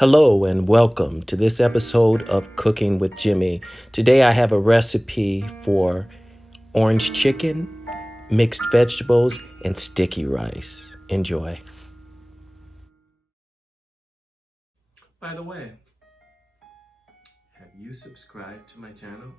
Hello and welcome to this episode of Cooking with Jimmy. Today I have a recipe for orange chicken, mixed vegetables, and sticky rice. Enjoy. By the way, have you subscribed to my channel?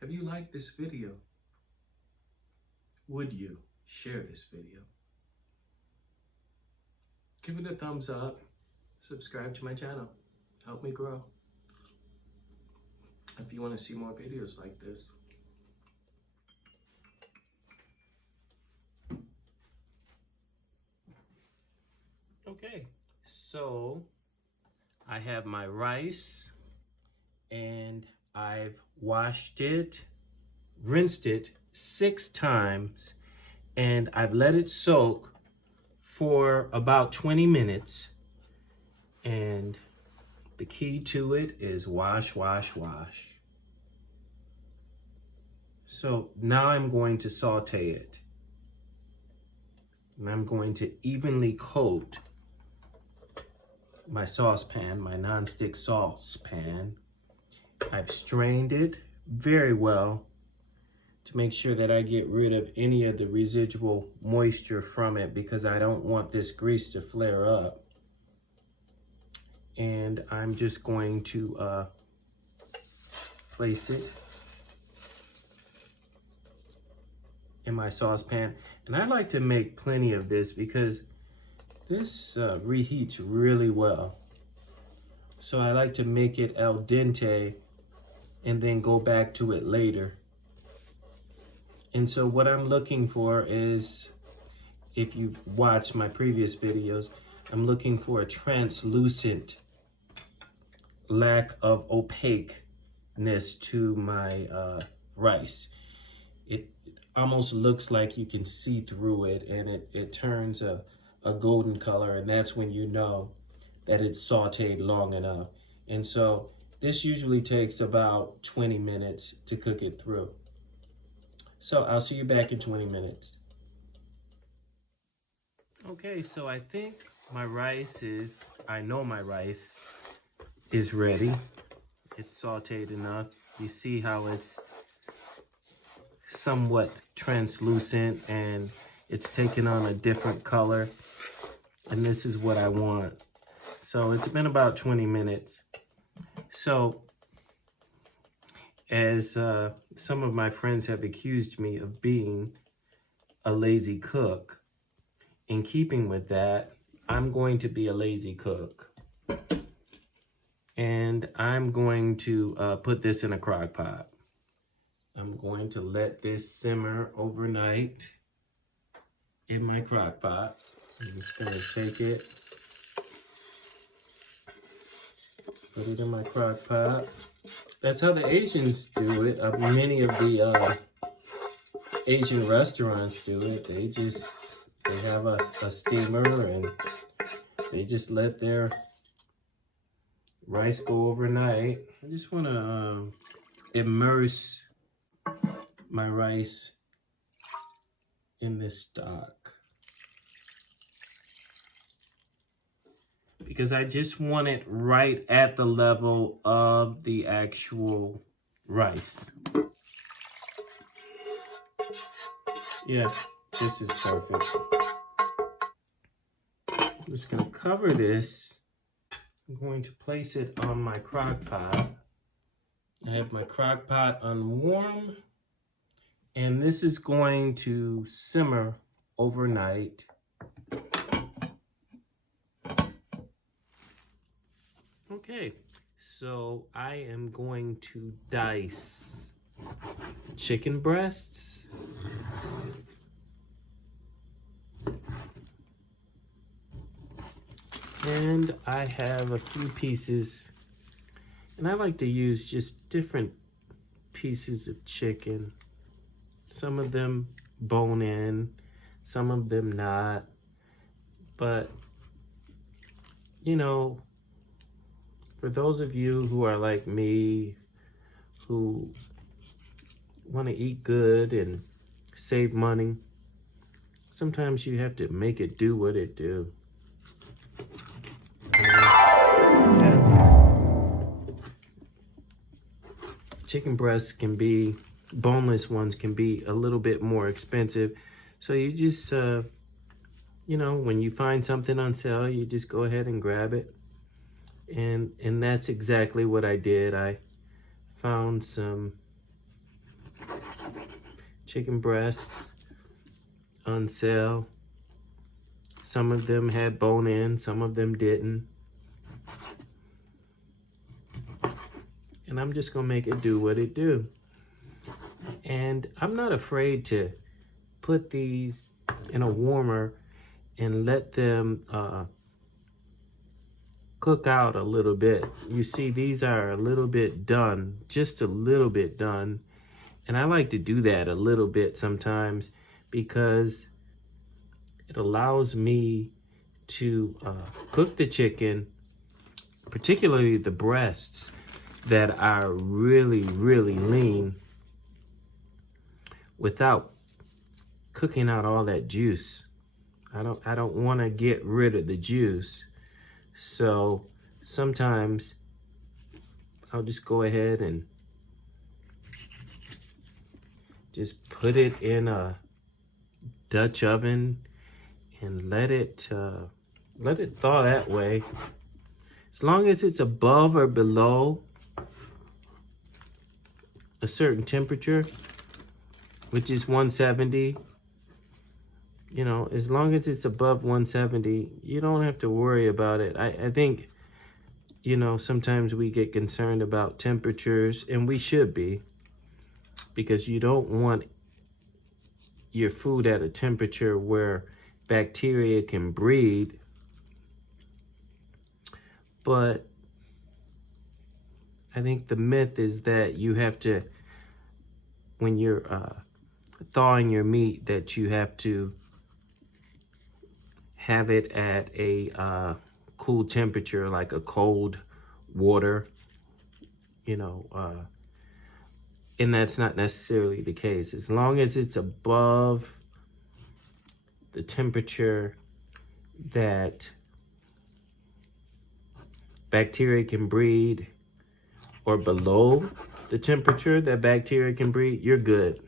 Have you liked this video? Would you share this video? Give it a thumbs up, subscribe to my channel, help me grow. If you want to see more videos like this. Okay, so I have my rice and I've washed it, rinsed it 6 times, and I've let it soak for about 20 minutes. And the key to it is wash, wash, wash. So now I'm going to saute it. And I'm going to evenly coat my saucepan, my nonstick saucepan. I've strained it very well to make sure that I get rid of any of the residual moisture from it because I don't want this grease to flare up. And I'm just going to place it in my saucepan. And I like to make plenty of this because this reheats really well. So I like to make it al dente and then go back to it later. And so what I'm looking for is, if you've watched my previous videos, I'm looking for a translucent lack of opaqueness to my rice. It almost looks like you can see through it, and it turns a golden color, and that's when you know that it's sauteed long enough. And so this usually takes about 20 minutes to cook it through. So I'll see you back in 20 minutes. Okay, so I think my rice is, I know my rice is ready. It's sauteed enough. You see how it's somewhat translucent and it's taken on a different color. And this is what I want. So it's been about 20 minutes. So as some of my friends have accused me of being a lazy cook, in keeping with that, I'm going to be a lazy cook. And I'm going to put this in a crock pot. I'm going to let this simmer overnight in my crock pot. I'm just going to take it, put it in my crock pot. That's how the Asians do it. Many of the Asian restaurants do it. They have a steamer and they just let their rice go overnight. I just want to immerse my rice in this stock because I just want it right at the level of the actual rice. Yeah, this is perfect. I'm just going to cover this. I'm going to place it on my crock pot. I have my crock pot on warm, and this is going to simmer overnight. Okay, so I am going to dice chicken breasts. And I have a few pieces, and I like to use just different pieces of chicken. Some of them bone in, some of them not. But, you know, for those of you who are like me, who want to eat good and save money, sometimes you have to make it do what it do. Chicken breasts can be, boneless ones can be a little bit more expensive. So you just, you know, when you find something on sale, you just go ahead and grab it. And that's exactly what I did. I found some chicken breasts on sale. Some of them had bone in, some of them didn't. And I'm just gonna make it do what it do. And I'm not afraid to put these in a warmer and let them cook out a little bit. You see, these are a little bit done, just a little bit done. And I like to do that a little bit sometimes because it allows me to cook the chicken, particularly the breasts that are really, really lean, without cooking out all that juice. I don't want to get rid of the juice. So sometimes I'll just go ahead and just put it in a Dutch oven and let it thaw that way. As long as it's above or below a certain temperature, which is 170, you know, as long as it's above 170, you don't have to worry about it. I think, you know, sometimes we get concerned about temperatures, and we should be, because you don't want your food at a temperature where bacteria can breed. But I think the myth is that you have to, when you're thawing your meat, that you have to have it at a cool temperature, like a cold water, you know, and that's not necessarily the case. As long as it's above the temperature that bacteria can breed, or below the temperature that bacteria can breed, you're good.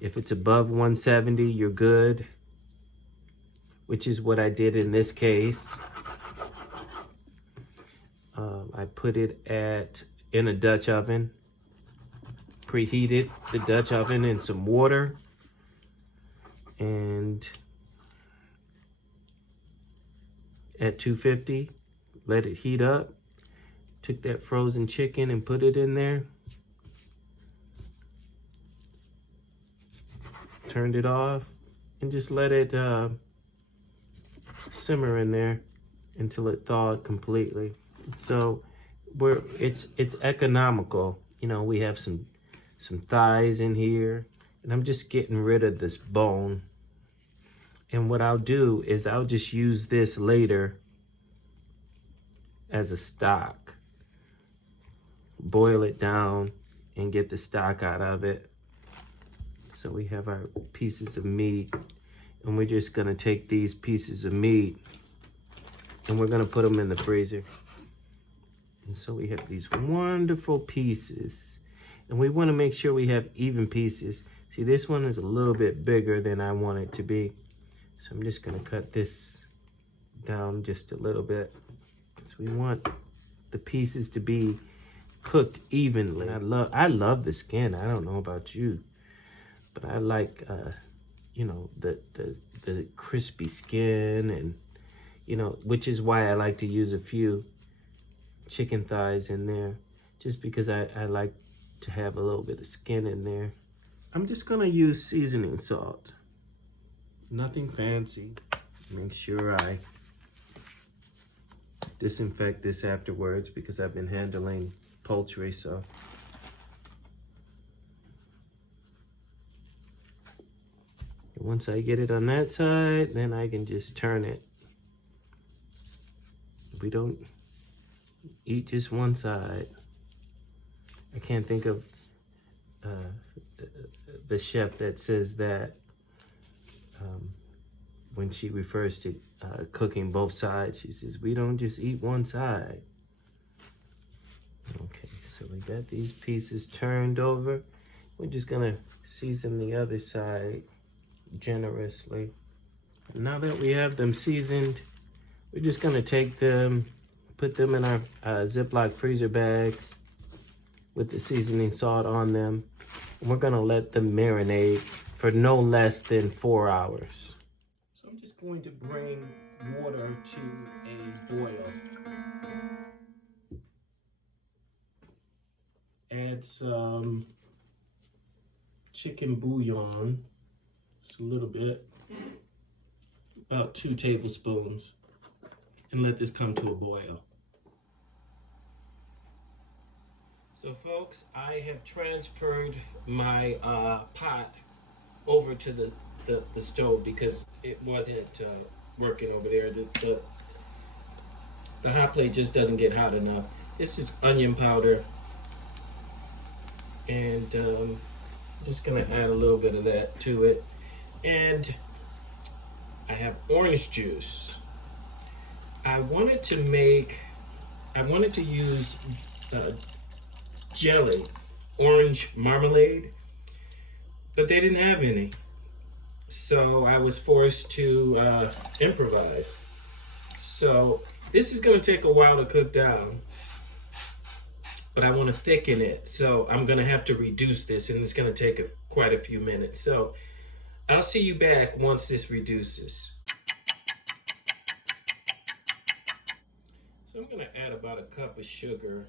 If it's above 170, you're good, which is what I did in this case. I put it in a Dutch oven, preheated the Dutch oven in some water, and at 250, let it heat up. Took that frozen chicken and put it in there. Turned it off and just let it simmer in there until it thawed completely. So it's economical. You know, we have some thighs in here, and I'm just getting rid of this bone. And what I'll do is I'll just use this later as a stock. Boil it down and get the stock out of it. So we have our pieces of meat, and we're just gonna take these pieces of meat and we're gonna put them in the freezer. And so we have these wonderful pieces, and we wanna make sure we have even pieces. See, this one is a little bit bigger than I want it to be. So I'm just gonna cut this down just a little bit, because we want the pieces to be cooked evenly. I love the skin. I don't know about you, but I like you know, the crispy skin, and you know, which is why I like to use a few chicken thighs in there, just because I like to have a little bit of skin in there. I'm just gonna use seasoning salt. Nothing fancy. Make sure I disinfect this afterwards, because I've been handling poultry, so. Once I get it on that side, then I can just turn it. We don't eat just one side. I can't think of the chef that says that when she refers to cooking both sides, she says, we don't just eat one side. Okay, so we got these pieces turned over. We're just gonna season the other side generously. Now that we have them seasoned, we're just gonna take them, put them in our Ziploc freezer bags with the seasoning salt on them. And we're gonna let them marinate for no less than 4 hours. So I'm just going to bring water to a boil. Add some chicken bouillon, just a little bit, about 2 tablespoons, and let this come to a boil. So folks, I have transferred my pot over to the stove because it wasn't working over there. The hot plate just doesn't get hot enough. This is onion powder, and I'm just gonna add a little bit of that to it. And I have orange juice. I wanted to use jelly, orange marmalade, but they didn't have any. So I was forced to improvise. So this is gonna take a while to cook down, but I wanna thicken it. So I'm gonna have to reduce this, and it's gonna take quite a few minutes. So I'll see you back once this reduces. So I'm gonna add about a cup of sugar.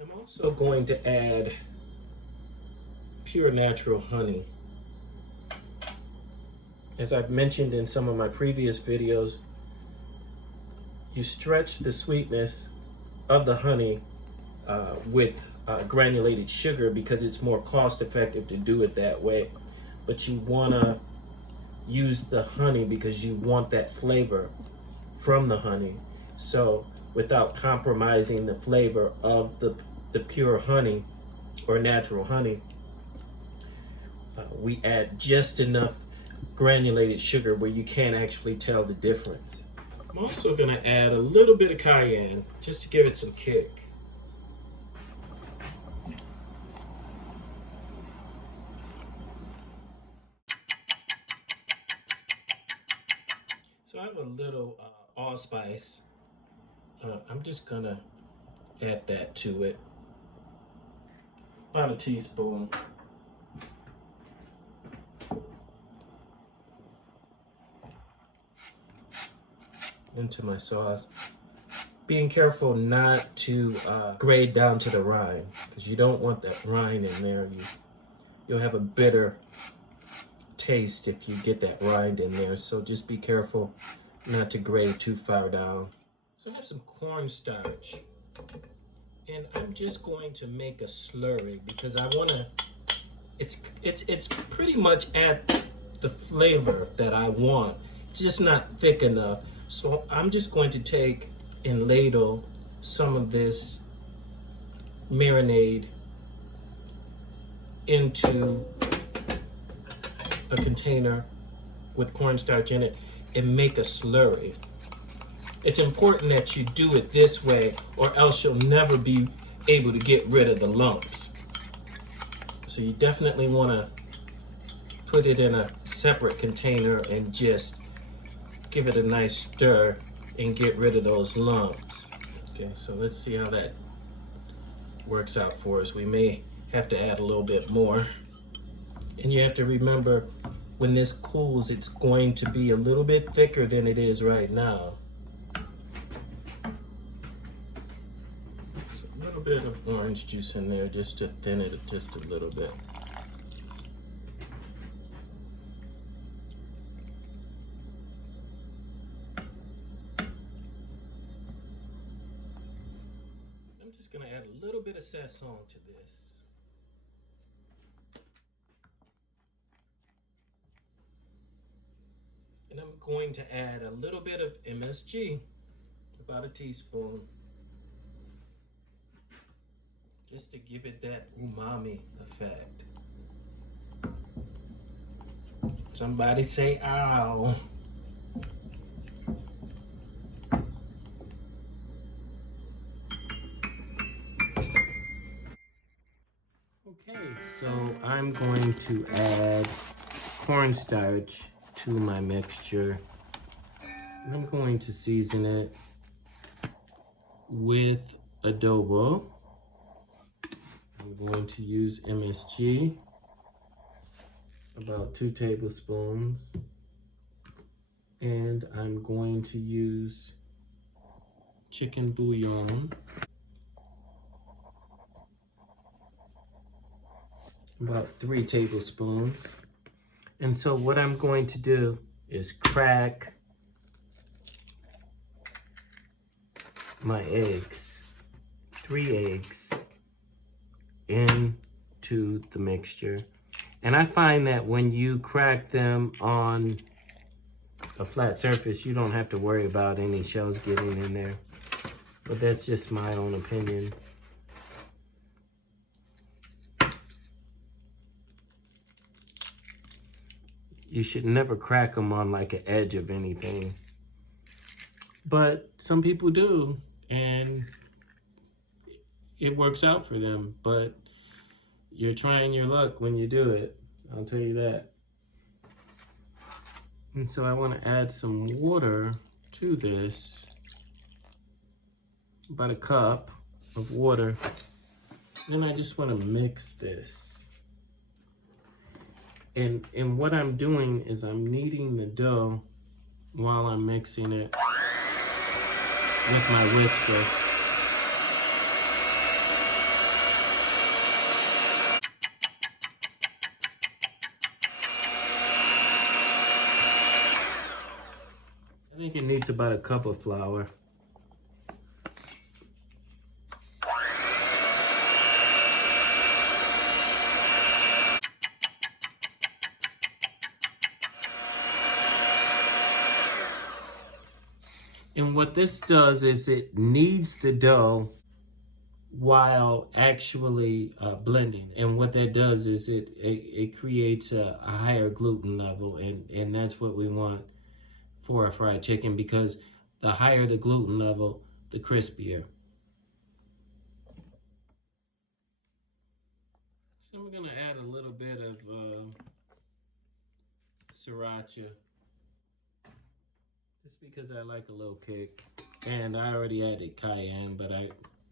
I'm also going to add pure natural honey. As I've mentioned in some of my previous videos, you stretch the sweetness of the honey with granulated sugar because it's more cost effective to do it that way. But you wanna use the honey because you want that flavor from the honey. So without compromising the flavor of the pure honey or natural honey, we add just enough granulated sugar where you can't actually tell the difference. I'm also gonna add a little bit of cayenne just to give it some kick. So I have a little allspice. I'm just gonna add that to it. About a teaspoon. Into my sauce. Being careful not to grade down to the rind, because you don't want that rind in there. You'll have a bitter taste if you get that rind in there. So just be careful not to grade too far down. So I have some cornstarch, and I'm just going to make a slurry because I want to. It's pretty much at the flavor that I want. It's just not thick enough. So I'm just going to take and ladle some of this marinade into a container with cornstarch in it and make a slurry. It's important that you do it this way, or else you'll never be able to get rid of the lumps. So you definitely want to put it in a separate container and just give it a nice stir and get rid of those lumps. Okay, so let's see how that works out for us. We may have to add a little bit more. And you have to remember, when this cools, it's going to be a little bit thicker than it is right now. So a little bit of orange juice in there just to thin it just a little bit. Gonna add a little bit of sazon to this. And I'm going to add a little bit of MSG, about a teaspoon, just to give it that umami effect. Somebody say ow. Okay, so I'm going to add cornstarch to my mixture. And I'm going to season it with adobo. I'm going to use MSG, about 2 tablespoons. And I'm going to use chicken bouillon, about 3 tablespoons. And so what I'm going to do is crack my eggs, 3 eggs, into the mixture. And I find that when you crack them on a flat surface, you don't have to worry about any shells getting in there. But that's just my own opinion. You should never crack them on like an edge of anything. But some people do, and it works out for them. But you're trying your luck when you do it, I'll tell you that. And so I want to add some water to this, about a cup of water. And I just want to mix this. And what I'm doing is I'm kneading the dough while I'm mixing it with my whisker. I think it needs about a cup of flour. And what this does is it kneads the dough while actually blending. And what that does is it creates a higher gluten level. And that's what we want for a fried chicken, because the higher the gluten level, the crispier. So I'm gonna add a little bit of sriracha, just because I like a little kick. And I already added cayenne, but I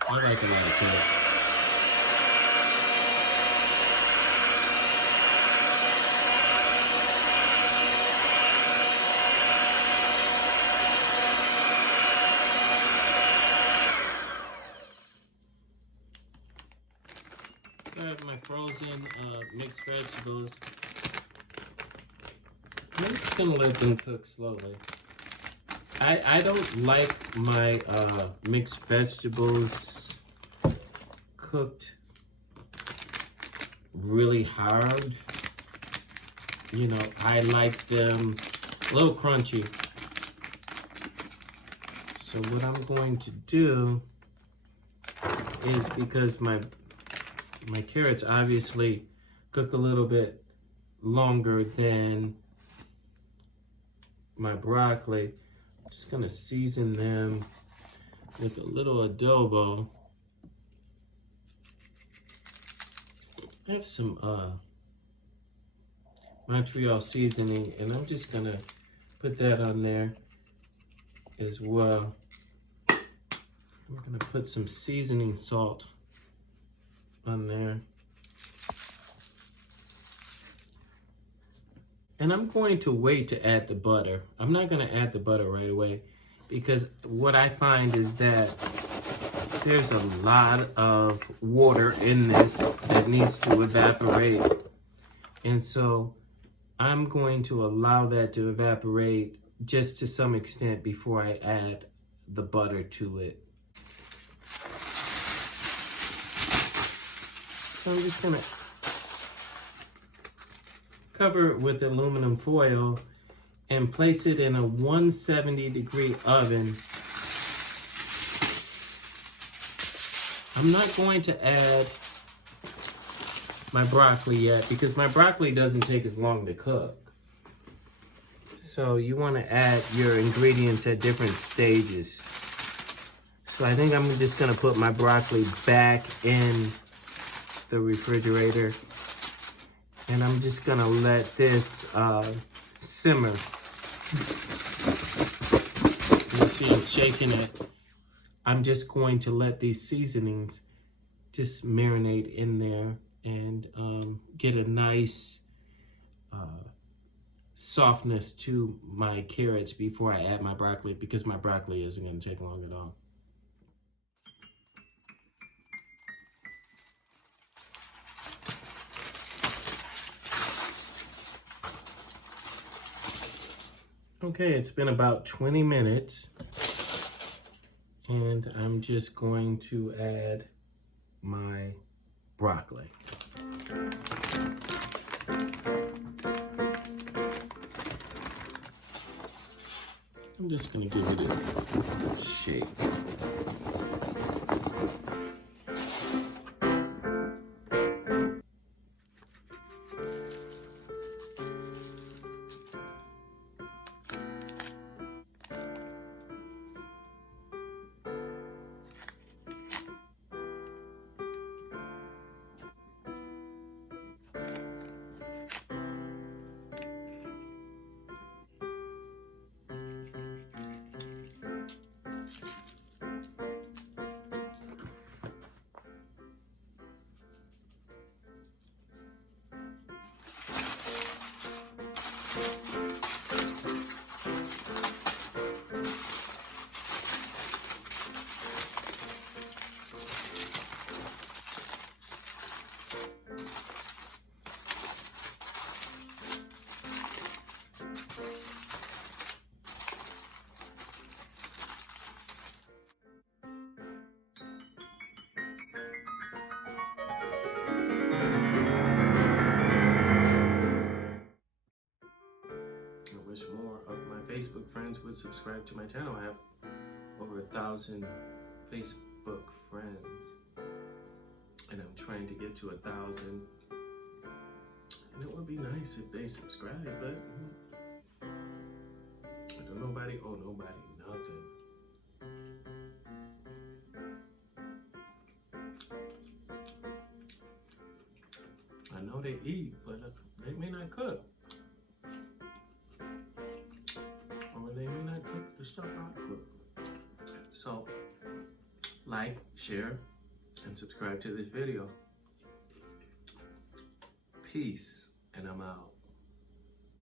like a lot of kick. I have my frozen mixed vegetables. I'm just gonna let them cook slowly. I don't like my mixed vegetables cooked really hard. You know, I like them a little crunchy. So what I'm going to do is, because my carrots obviously cook a little bit longer than my broccoli, I'm just gonna season them with a little adobo. I have some Montreal seasoning, and I'm just gonna put that on there as well. I'm gonna put some seasoning salt on there. And I'm going to wait to add the butter. I'm not gonna add the butter right away, because what I find is that there's a lot of water in this that needs to evaporate. And so I'm going to allow that to evaporate just to some extent before I add the butter to it. So I'm just gonna cover it with aluminum foil and place it in a 170-degree oven. I'm not going to add my broccoli yet, because my broccoli doesn't take as long to cook. So you want to add your ingredients at different stages. So I think I'm just gonna put my broccoli back in the refrigerator, and I'm just gonna let this simmer. You see I'm shaking it. I'm just going to let these seasonings just marinate in there and get a nice softness to my carrots before I add my broccoli, because my broccoli isn't gonna take long at all. Okay, it's been about 20 minutes, and I'm just going to add my broccoli. I'm just gonna give it a shake. I wish more of my Facebook friends would subscribe to my channel. I have over 1,000 Facebook friends, and I'm trying to get to 1,000. And it would be nice if they subscribe, but I don't nobody owe nobody nothing. I know they eat, but they may not cook. Or they may not cook the stuff I cook. So, like, share, and subscribe to this video. Peace, and I'm out.